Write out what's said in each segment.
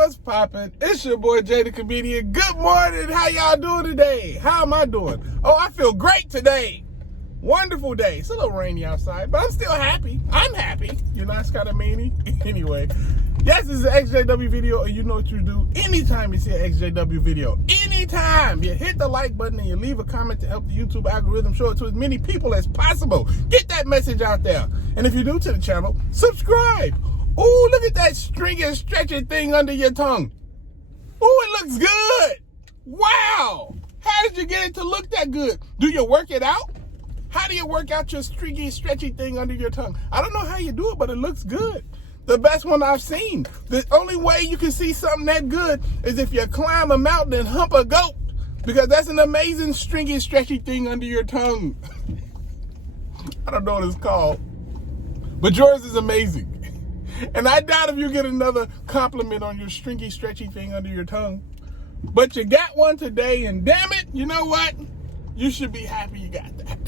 what's poppin'? It's your boy Jay the Comedian. Good morning. How y'all doing today? How am I doing? Oh, I feel great today. Wonderful day. It's a little rainy outside, but I'm still happy. I'm happy. You know, it's kind of meany. Anyway, yes, this is an ExJw video, and you know what you do. Anytime you see an ExJw video, anytime you hit the like button and you leave a comment to help the YouTube algorithm show it to as many people as possible. Get that message out there. And if you're new to the channel, subscribe. Oh, look at that stringy and stretchy thing under your tongue. Oh, it looks good. Wow. How did you get it to look that good? Do you work it out? How do you work out your stringy, stretchy thing under your tongue? I don't know how you do it, but it looks good. The best one I've seen. The only way you can see something that good is if you climb a mountain and hump a goat, because that's an amazing stringy, stretchy thing under your tongue. I don't know what it's called, but yours is amazing. And I doubt if you get another compliment on your stringy, stretchy thing under your tongue. But you got one today, and damn it, you know what? You should be happy you got that.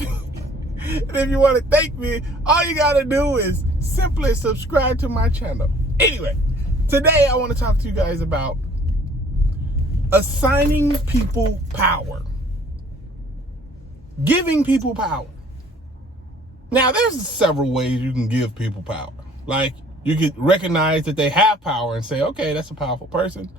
And if you want to thank me, all you got to do is simply subscribe to my channel. Anyway, today I want to talk to you guys about assigning people power. Giving people power. Now, there's several ways you can give people power. Like, you could recognize that they have power and say, okay, that's a powerful person.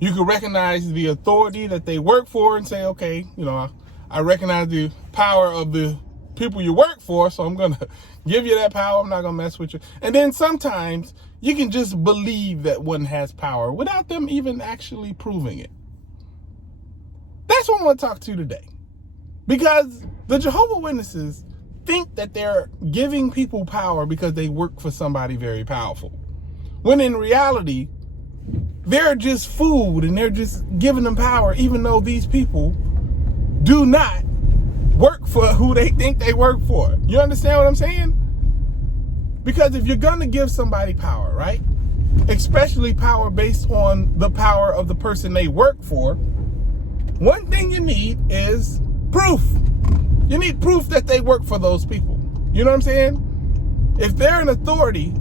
You could recognize the authority that they work for and say, okay, you know, I recognize the power of the people you work for, so I'm going to give you that power. I'm not going to mess with you. And then sometimes you can just believe that one has power without them even actually proving it. That's what I want to talk to you today. Because the Jehovah Witnesses think that they're giving people power because they work for somebody very powerful, when in reality they're just food and they're just giving them power, even though these people do not work for who they think they work for. You understand what I'm saying? Because if you're gonna give somebody power, right, especially power based on the power of the person they work for, one thing you need is proof. You need proof that they work for those people. You know what I'm saying? If they're an authority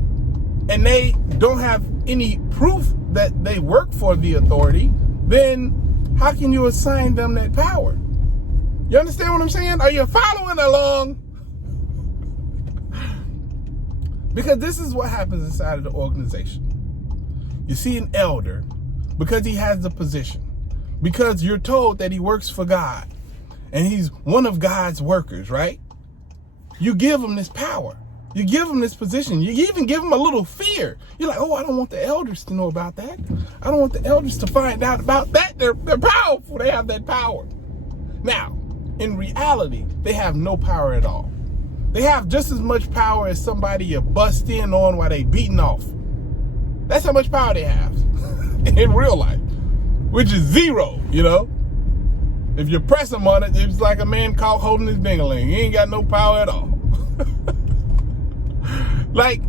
and they don't have any proof that they work for the authority, then how can you assign them that power? You understand what I'm saying? Are you following along? Because this is what happens inside of the organization. You see an elder, because he has the position, because you're told that he works for God, and he's one of God's workers, right? You give him this power. You give him this position. You even give him a little fear. You're like, oh, I don't want the elders to know about that. I don't want the elders to find out about that. They're powerful. They have that power. Now, in reality, they have no power at all. They have just as much power as somebody you bust in on while they beating off. That's how much power they have in real life, which is zero, you know? If you press them on it, it's like a man caught holding his ding-a-ling. He ain't got no power at all. Like,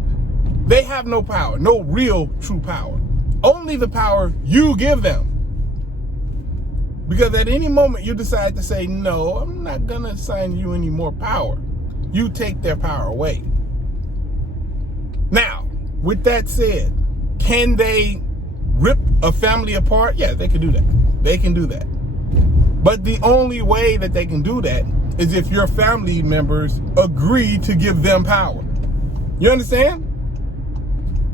they have no power, no real true power. Only the power you give them. Because at any moment you decide to say, no, I'm not going to assign you any more power. You take their power away. Now, with that said, can they rip a family apart? Yeah, they can do that. They can do that. But the only way that they can do that is if your family members agree to give them power. You understand?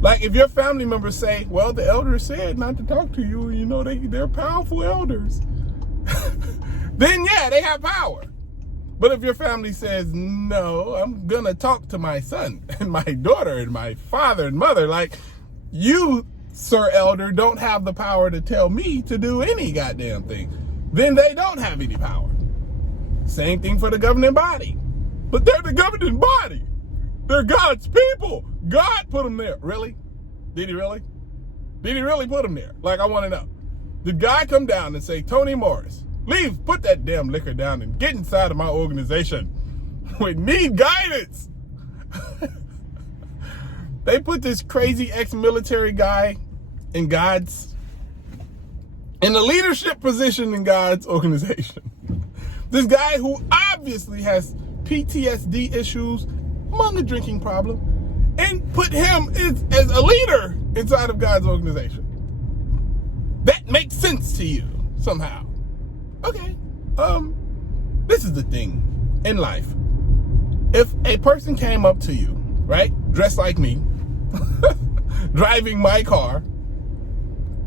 Like, if your family members say, well, the elder said not to talk to you, you know, they're powerful elders, then yeah, they have power. But if your family says, no, I'm going to talk to my son and my daughter and my father and mother, like, you, sir elder, don't have the power to tell me to do any goddamn thing, then they don't have any power. Same thing for the governing body. But they're the governing body. They're God's people. God put them there. Really? Did he really? Did he really put them there? Like, I want to know. Did God come down and say, Tony Morris, leave, put that damn liquor down and get inside of my organization? We need guidance. They put this crazy ex-military guy in the leadership position in God's organization. This guy who obviously has PTSD issues, among a drinking problem, and put him as a leader inside of God's organization. that makes sense to you somehow. Okay. This is the thing in life. If a person came up to you, right, dressed like me, driving my car,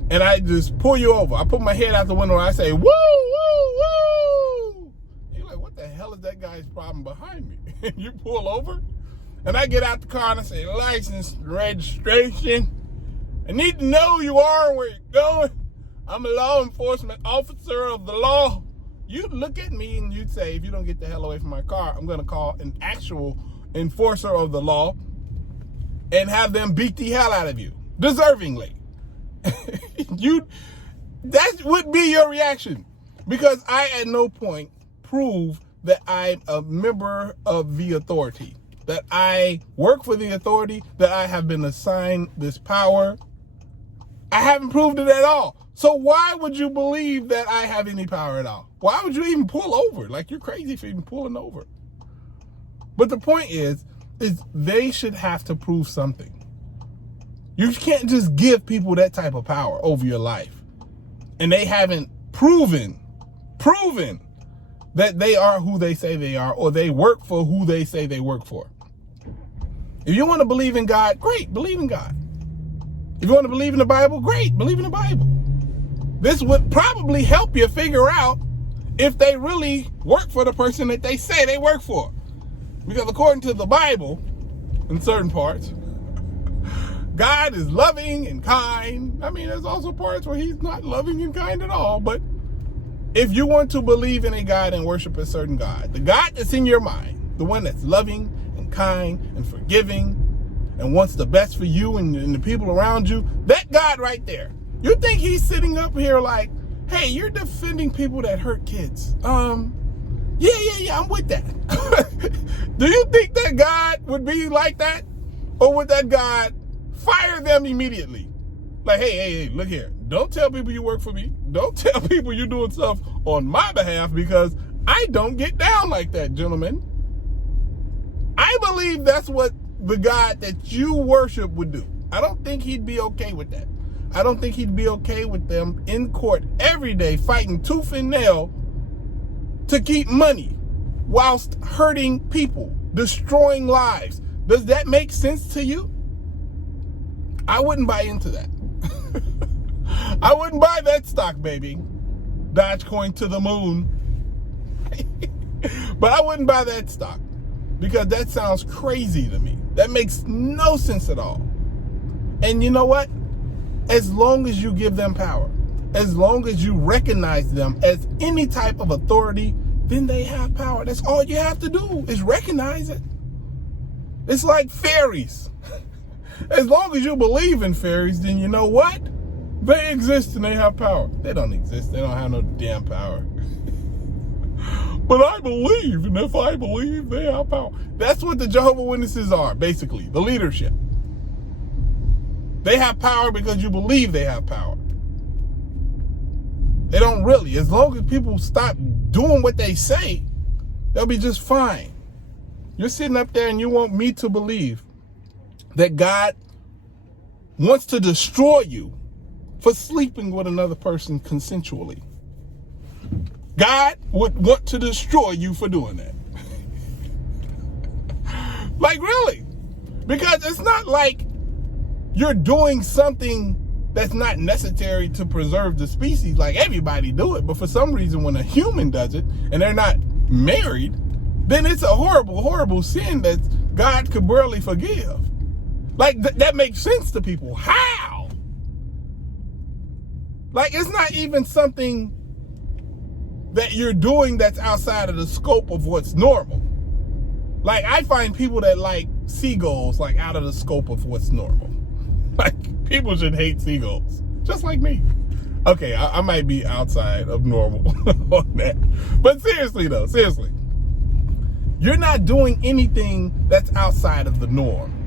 and I just pull you over, I put my head out the window and I say, woo, woo, woo. You're like, what the hell is that guy's problem behind me? And you pull over, and I get out the car and I say, license, registration. I need to know who you are and where you're going. I'm a law enforcement officer of the law. You'd look at me and you'd say, if you don't get the hell away from my car, I'm going to call an actual enforcer of the law and have them beat the hell out of you, deservingly. That would be your reaction, because I at no point prove that I'm a member of the authority, that I work for the authority, that I have been assigned this power. I haven't proved it at all. So why would you believe that I have any power at all? Why would you even pull over? Like, you're crazy for even pulling over. But the point is they should have to prove something. You can't just give people that type of power over your life, and they haven't proven that they are who they say they are, or they work for who they say they work for. If you want to believe in God, great, believe in God. If you want to believe in the Bible, great, believe in the Bible. This would probably help you figure out if they really work for the person that they say they work for. Because according to the Bible, in certain parts, God is loving and kind. I mean, there's also parts where he's not loving and kind at all. But if you want to believe in a God and worship a certain God, the God that's in your mind, the one that's loving and kind and forgiving and wants the best for you and the people around you, that God right there, you think he's sitting up here like, hey, you're defending people that hurt kids. Yeah, I'm with that. Do you think that God would be like that? Or would that God fire them immediately? Like, hey, look here. Don't tell people you work for me. Don't tell people you're doing stuff on my behalf, because I don't get down like that, gentlemen. I believe that's what the God that you worship would do. I don't think he'd be okay with that. I don't think he'd be okay with them in court every day fighting tooth and nail to keep money whilst hurting people, destroying lives. Does that make sense to you? I wouldn't buy into that. I wouldn't buy that stock, baby. Dogecoin to the moon. But I wouldn't buy that stock, because that sounds crazy to me. That makes no sense at all. And you know what? As long as you give them power, as long as you recognize them as any type of authority, then they have power. That's all you have to do, is recognize it. It's like fairies. As long as you believe in fairies, then you know what? They exist and they have power. They don't exist. They don't have no damn power. But I believe, and if I believe, they have power. That's what the Jehovah Witnesses are, basically, the leadership. They have power because you believe they have power. They don't really. As long as people stop doing what they say, they'll be just fine. You're sitting up there and you want me to believe that God wants to destroy you for sleeping with another person consensually. God would want to destroy you for doing that. Like, really? Because it's not like you're doing something that's not necessary to preserve the species. Like, everybody do it, but for some reason when a human does it and they're not married, then it's a horrible, horrible sin that God could barely forgive. Like, that makes sense to people. How? Like, it's not even something that you're doing that's outside of the scope of what's normal. Like, I find people that like seagulls like out of the scope of what's normal. Like, people should hate seagulls, just like me. Okay, I might be outside of normal on that. But seriously though, seriously, you're not doing anything that's outside of the norm.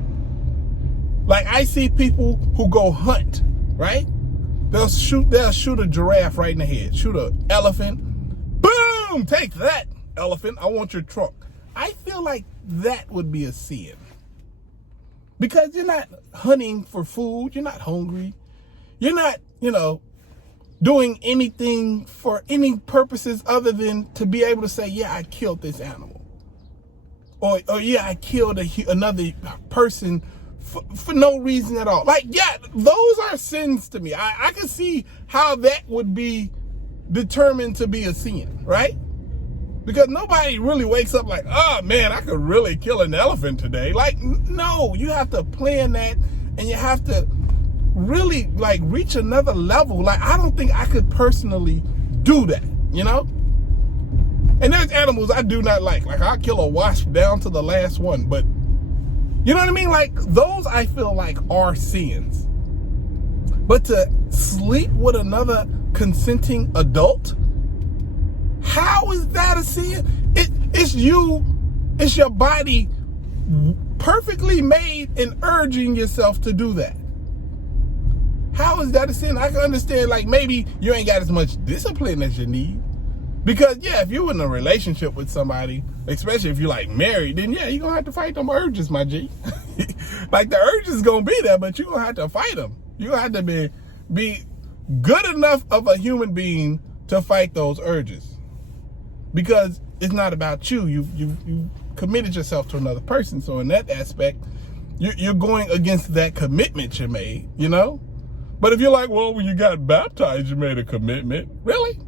Like, I see people who go hunt, right? They'll shoot a giraffe right in the head, shoot an elephant. Boom, take that, elephant. I want your trunk. I feel like that would be a sin. Because you're not hunting for food. You're not hungry. You're not, doing anything for any purposes other than to be able to say, yeah, I killed this animal. Or yeah, I killed another person for no reason at all. Like, yeah, those are sins to me. I can see how that would be determined to be a sin, right? Because nobody really wakes up like, oh man, I could really kill an elephant today. Like, no, you have to plan that, and you have to really like reach another level. Like, I don't think I could personally do that, you know? And there's animals I do not like. Like, I'll kill a wasp down to the last one, but you know what I mean? Like, those I feel like are sins. But to sleep with another consenting adult, how is that a sin? It's your body perfectly made and urging yourself to do that. How is that a sin? I can understand, like, maybe you ain't got as much discipline as you need. Because, yeah, if you're in a relationship with somebody, especially if you're, like, married, then, yeah, you're going to have to fight them urges, my G. Like, the urges going to be there, but you're going to have to fight them. You're going to have to be good enough of a human being to fight those urges. Because it's not about you. You committed yourself to another person. So in that aspect, you're going against that commitment you made, you know? But if you're like, well, when you got baptized, you made a commitment. Really?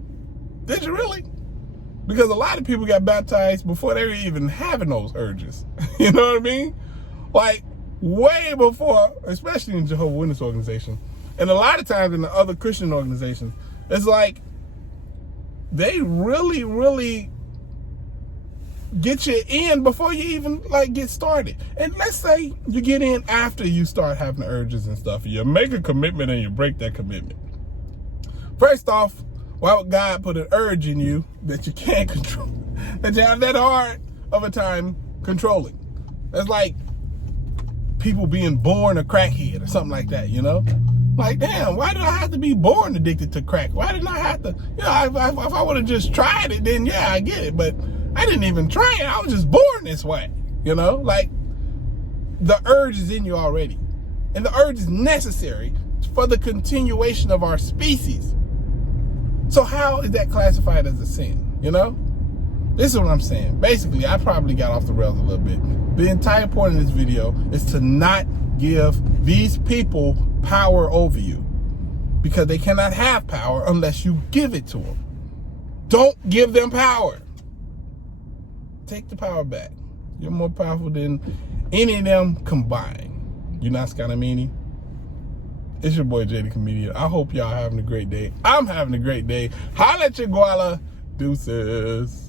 Did you really? Because a lot of people got baptized before they were even having those urges. You know what I mean? Like, way before, especially in Jehovah's Witness organization. And a lot of times in the other Christian organizations, it's like, they really, really get you in before you even like get started. And let's say you get in after you start having the urges and stuff. You make a commitment and you break that commitment. First off, why would God put an urge in you that you can't control? That you have that hard of a time controlling? That's like people being born a crackhead or something like that, you know? Like, damn, why did I have to be born addicted to crack? Why didn't I have to, you know, if I would have just tried it, then yeah, I get it. But I didn't even try it. I was just born this way, you know? Like, the urge is in you already. And the urge is necessary for the continuation of our species. So how is that classified as a sin, you know? This is what I'm saying. Basically, I probably got off the rails a little bit. The entire point of this video is to not give these people power over you, because they cannot have power unless you give it to them. Don't give them power. Take the power back. You're more powerful than any of them combined. You not Scanamini? It's your boy Jay the Comedian. I hope y'all having a great day. I'm having a great day. Holla at your guala. Deuces.